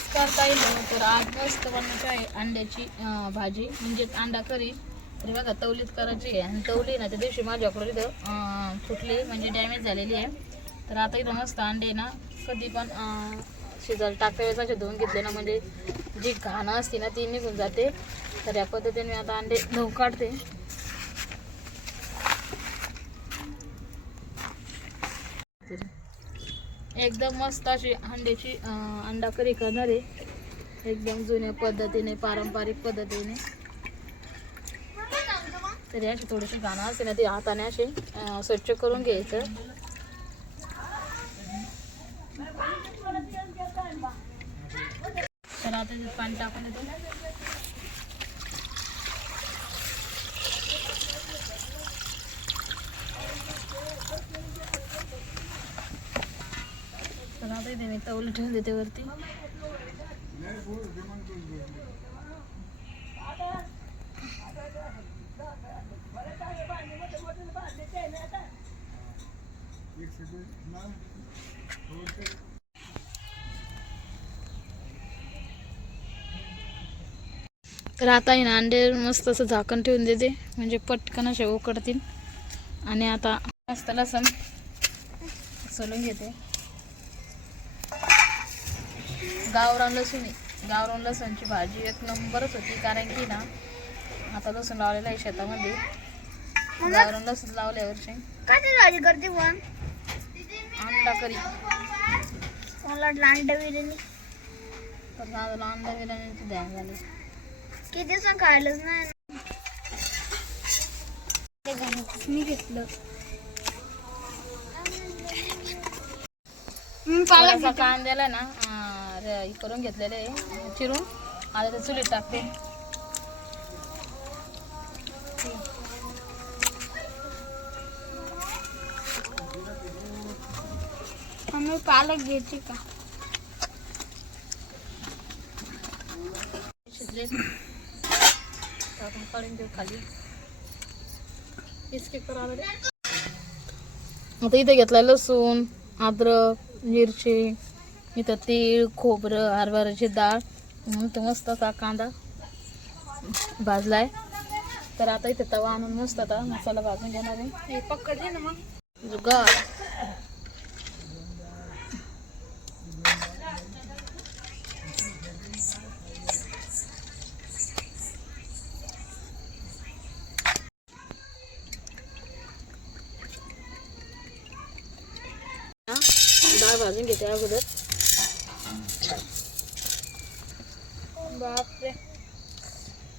नमस्कार ताई. तर आज मस्त बनवायची आहे अंड्याची भाजी, म्हणजे अंडा करी. तरी बघा तवलीत करायची आहे, आणि तवली ना त्या दिवशी माझ्याकडे इथं फुटली, म्हणजे डॅमेज झालेली आहे. तर आता इथं मस्त अंडे ना कधी पण शिजायला टाकता वेळेस असे धुवून घेतले ना, म्हणजे जी घाणं असते ना ती निघून जाते. तर या पद्धतीने मी आता अंडे धुवून काढते. एकदम मस्त अशी अंड्याची अंडा करी करणार आहे, एकदम जुन्या पद्धतीने, पारंपरिक पद्धतीने. तरी अशी थोडीशी घाणं असते ना ती हाताने असे स्वच्छ करून घ्यायचं. तर आता पाणी टाकून येतो. तर आता इथे मी तवली ठेवून देते वरती. तर आता आहे ना अंडे मस्त असं झाकण ठेवून देते, म्हणजे पटकन असे उकडतील. आणि आता मस्त लसूण सोलून घेते. गावरान लसूण आहे, गावरान लसूणची भाजी एक नंबरच होती. कारण की ना आता लसूण लावलेला आहे शेतामध्ये, गावरान लसूण लावल्या वर्षी. काय भाजी करते पण अंडा करी. मला अंडा बिर्याणी तर दादाला अंडा बिर्याणीची ध्यान झाले. किती दिवसां खायलाच नाही मी घेतलं. थोडासा कांद्याला ना करून घेतलेले आहे चिरून. आता ते चुलीत टाकते. आम्ही पालक घ्यायची का शिजले आपण काढून देऊ खाली. आता इथे घेतला लसूण, अद्रक, मिरची, इथं तीळ, खोबरं, हरभऱ्याची डाळ, तर मस्त असा कांदा भाजलाय. तर आता इथे तवा आणून मस्त आता मसाला भाजून घेणार आहे. हे पकडले ना मग जुगार. डाळ भाजून घेते अगोदर. बापरे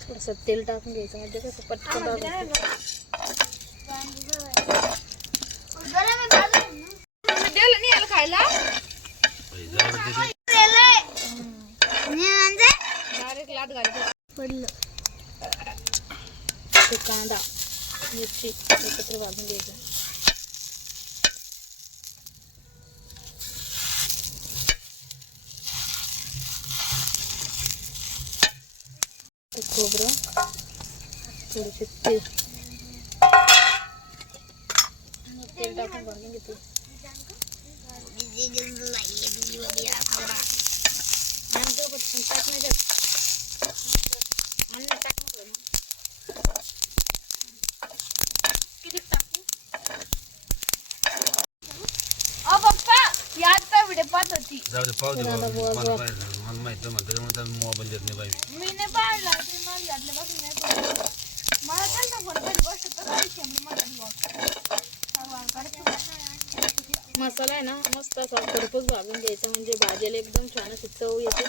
थोडंसं तेल टाकून घ्यायचं, म्हणजे कसं पटकन डाळ भाजते. खायला लाट घालायचं. पडलं ते कांदा मिरची एकत्र भाजून घ्यायचं. ते खोबरं, थोडेसे तेल टाकून भाजून घेते. व्हिडिओ पाहत होती. जाऊ दे पाहू दे मला पाहिजे मला माहिती म्हणतो मोबाईल देत नाही बाई. मी नाही पाहिला घातल्यापासून मला त्यांना फोन पहिली गोष्ट मसाला आहे ना मस्त असा खरपूस भाजून घ्यायचा, म्हणजे भाजीला एकदम छान अशी चव येते.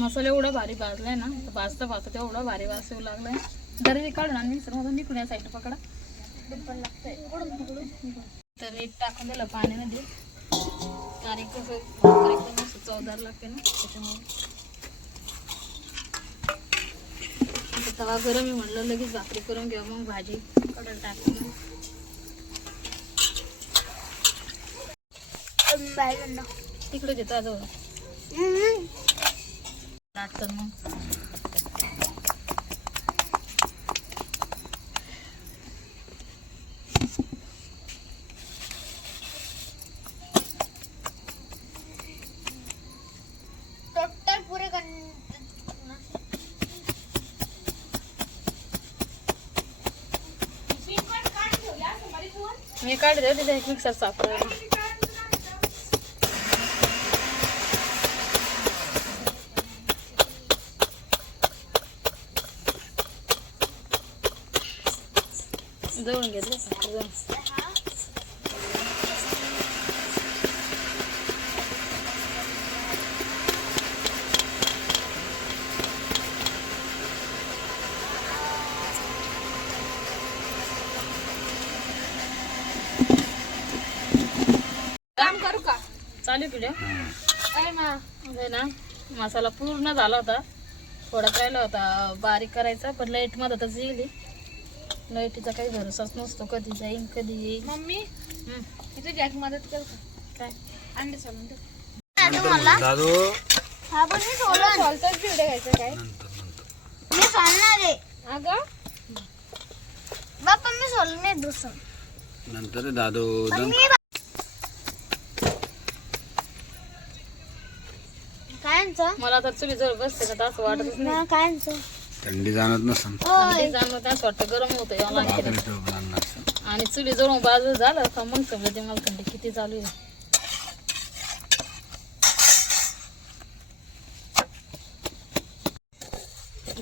मसाला एवढा भारी भाजलाय ना, तर भाजता भाजता तेवढा भारी वास येऊ लागलाय. दर्वी काढून आणि मिक्सर मधून निघून या साईड पकडा. तर मीठ टाकून दिलं पाण्यामध्ये, कारण कसं एकदम असं चवदार लागते ना, त्याच्यामुळे. तवा गरम आहे म्हणलं, लगेच भाकरी करून घ्या, मग भाजी कढईत टाकते. तिकडे घेतो आजवळ टाकतात मग. हे काढले तिथे एक मिक्सर साफ करायला. जवळून घेतलं जवळ. काम करू का? चालू पिढ्या काय मा ना मसाला पूर्ण झाला होता, थोडाच राहिला होता बारीक करायचा, पण लाईट मधातच येईल. लाईटीचा काही भरोसाच नसतो, कधी जाईल कधी येईल. मम्मी हम्म. इथे जॅक मदत कर का? काय अंडे सोलून दे. दादू हा पण मी सोलून सोलतच व्हिडिओ घ्यायचं काय? नंतर मी सोलणार आहे. अगं बाप्पा मी सोलून नाही दुसरं. नंतर दादू कायचं? मला तर चुली जवळ बसते ना तर असं वाटतच नाही. कायचं? थंडी जाणत नसन थंडी जाणवत असं वाटतं गरम होतं याला. भाकरी ठेवून आणणार असन. आणि चुली जवळ बाजू झालं का मग समजा ते मला थंडी किती चालू आहे.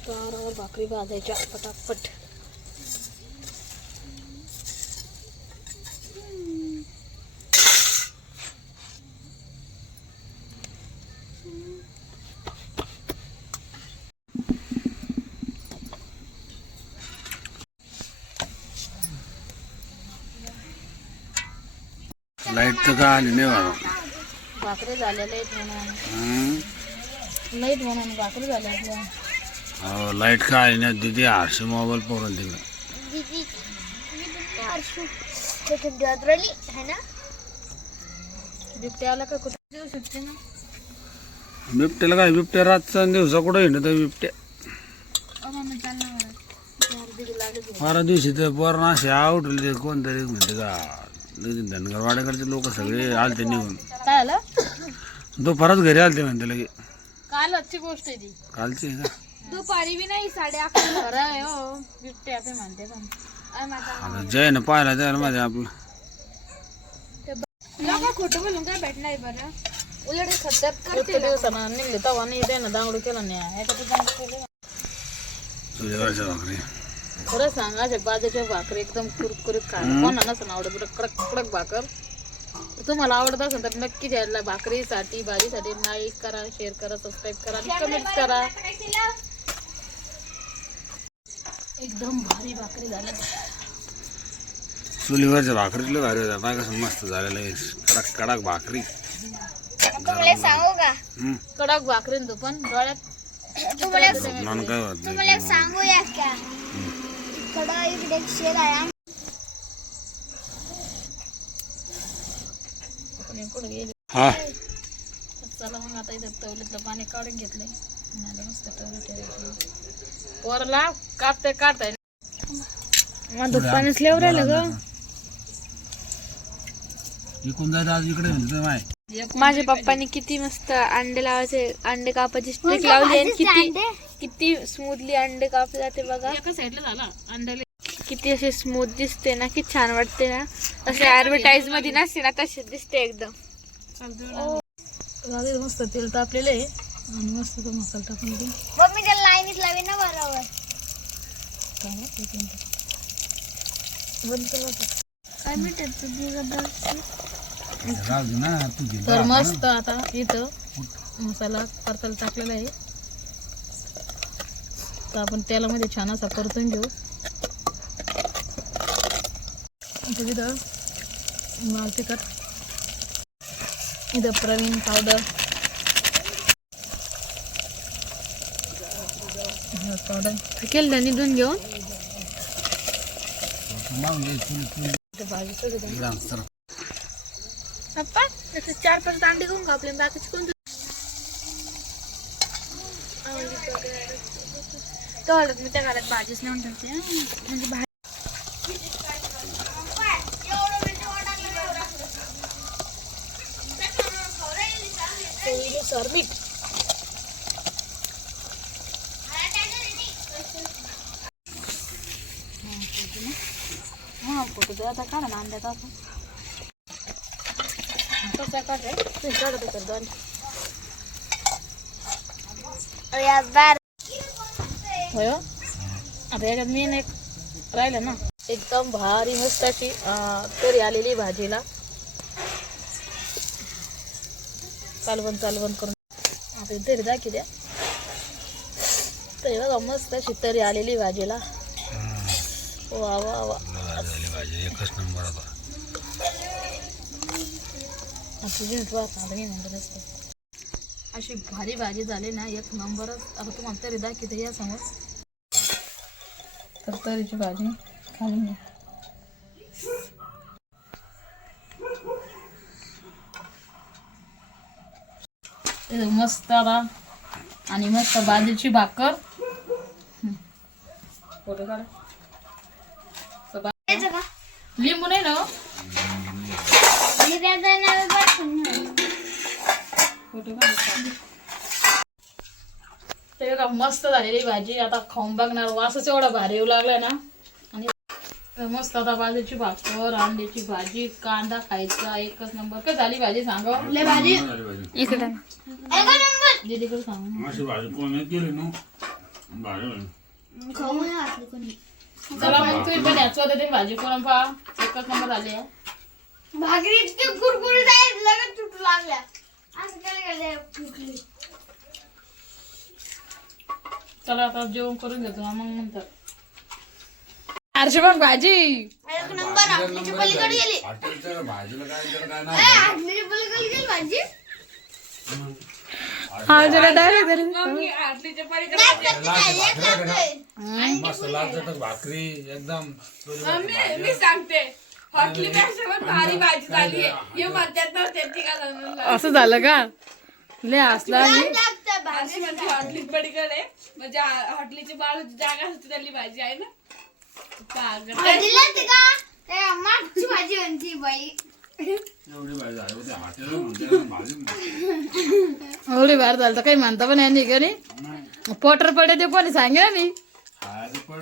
गारावर भाकरी भाजायच्या पटापट. लाईट तर का आली नाही बाबा. भाकरी झालेल्या आहेत म्हणून, हं? नाहीत म्हणून भाकरी झाल्या आपल्या. हो लाईट का आली नाही दिदी. आरशे मोबाईल पोरण तिकडे. दीदी रली है ना? बिबट्या आला का कुठे देऊ शकते ना? बिबट्याला काय, बिबट्या रातचा दिवसा कुठं येणं तर बिबट्या. मम्मी चाल ना मला. बारा दिवशी तर पोरण असे आवडले ते कोणतरी म्हणते का धनगरवाड्याकडचे लोक सगळे आलते निघून. काय आलं? दुपारच घरी आलते म्हणते लगे. काल आजची गोष्ट आहे ती. कालची आहे का? दुपारी बी नाही 11:30 खरं आहे हो, बिबट्या ते म्हणते पण. आता जयनं पाहायला जायला मध्ये आपलं. लोक खोटं बोलून काय भेटणार आहे बरं? उलट खतरत किती करते दिवसानं निघले तेव्हा नाही त्यानं दांगडू केला नाही. चुलीवरच्या भाकरी. खरं सांग अशा बाजूच्या भाकरी एकदम कुरकुरीत खायला कोणाला नसं आवडत. बरं कडक कडक भाकर तुम्हाला आवडत असेल तर नक्की द्यायला. भाकरीसाठी भाजीसाठी लाईक करा, शेअर करा, सबस्क्राईब करा आणि कमेंट करा. एकदम भारी भाकरी झाल्या. चुलीवरच्या भाकरीतलं भारी होत्या. पाय कसं मस्त झालेलं आहे. कडक कडक भाकरी. तुम्हाला सांगू का? हं? कडक भाकरी तू पण डोळ्यात तुम्हाला मन काय होत तुम्हाला नाही. एक सांगूया का? इकडं इकडे एक शेर आहे. कुठे गेली. हा चला मग आता इथं तवलीतलं पाणी काढून घेतलंय. मस्त तवली ठेवायची. पोरला काढताय काढताय. माझं पाणीच लेवर राहिलं ग. इकडून जायचं आज इकडे म्हणते माय. माझ्या पप्पानी किती मस्त अंडे लावायचे, अंडे कापायची स्टिक लावली आणि किती स्मूथली अंडे कापले जाते बघा. एका साईडला झाला अंड्याला. किती असे स्मूथ दिसते ना, किती छान वाटते ना. असे ऍडव्हर्टाइज मध्ये नसते ना तसे दिसते एकदम. मस्त तेल तापलेलं आहे आणि मस्त तो मसाला टाकून दे. मम्मी त्याला लाईनीत लावी ना बरोबर. बंद करू. काय मिळत राहू ना तू घे. तर मस्त आता इथं मसाला परताला टाकलेला आहे. तर आपण तेलामध्ये छान असा परतून घेऊ. इथं लाल तिखट, इथं प्रवीण पावडर, पावडर केलं त्यांनी धुवून घेऊन. भाजी सोडू दे. पप्पा त्याचे 4-5 अंडे घेऊन कापले, बाकीचे कोण तो मी त्या घरात भाजीच लावून ठेवते म्हणजे भाजी. मीठ तुझं आता काढा ना अंड्या कापा कसा काढे तुम्ही काढत कर दोन होय हो. आता याच्यात मेन एक राहिलं ना एकदम भारी मस्त अशी तरी आलेली भाजीला चालवण करून आता तरी दाखी द्या तरी बघा मस्त अशी तरी आलेली भाजीला वा वा वा भाजी एकच नंबर होता. तुझी आता मी म्हणतो नसतं अशी भारी भाजी झाली ना एक नंबरच. आता तुम्हाला तरी दाखवते या समज तर तरीची भाजी खाली घ्या. मस्त आता आणि मस्त बाजरीची भाकर फोटो काढा. लिंबू नाही ना हो? फोटो काढा. ते बघा मस्त झालेली भाजी आता खाऊन बघणार वासच एवढा भारी येऊ लागलाय ना. आणि मस्त आता बाजरीची भाकर अंड्याची भाजी कांदा खायचा एकच नंबर. काय झाली भाजी सांगा भाजी इकडे दीदीकडे सांग. चला मग तुम्ही पण याच होते भाजी करून पहा एकच नंबर झाली आहे. भाकरी इतकी कुरकुरीत आहे लगेच तुटू लागल्या असं काय फुटली. चला आता जेवण करून घेतो मग नंतर. बघ भाजी एक नंबर आपली पलीकडे गेली भाजीला काय आपली पलीकडे गेली भाजी. हा जरा डायरेक्ट मस्त लागत भाकरी एकदम. मी सांगते हॉटली पेक्षा भारी भाजी झाली हे म्हणतात नव्हते असं झालं का लय हसला अशी म्हणजे हॉटली पलीकडे म्हणजे हॉटलीची बाळू जागा असते त्यातली भाजी आहे ना मागची भाजी म्हणती बाई. एवढी भाजी झाली होती हॉटेल भाजी एवढी बाहेर झालं तर काही म्हणता पण यांनी का नाही पोटर पडे ते कोणी सांगे मी खायचं पड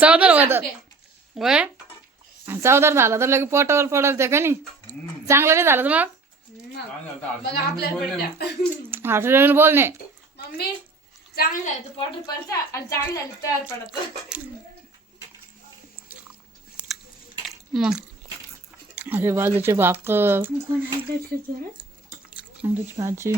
चौदार होत वय चौदार झाला तर लगे पोटावर पडाल ते का नाही चांगलं नाही झालं तर मग आपल्याला पडत्या हॉटेल बोलणे मम्मी चांगलं झालं तर पॉटर पडता आणि चांगलं झालं तयार पडत. मग अरे बाजूचे भाकर अंड्याची भाजी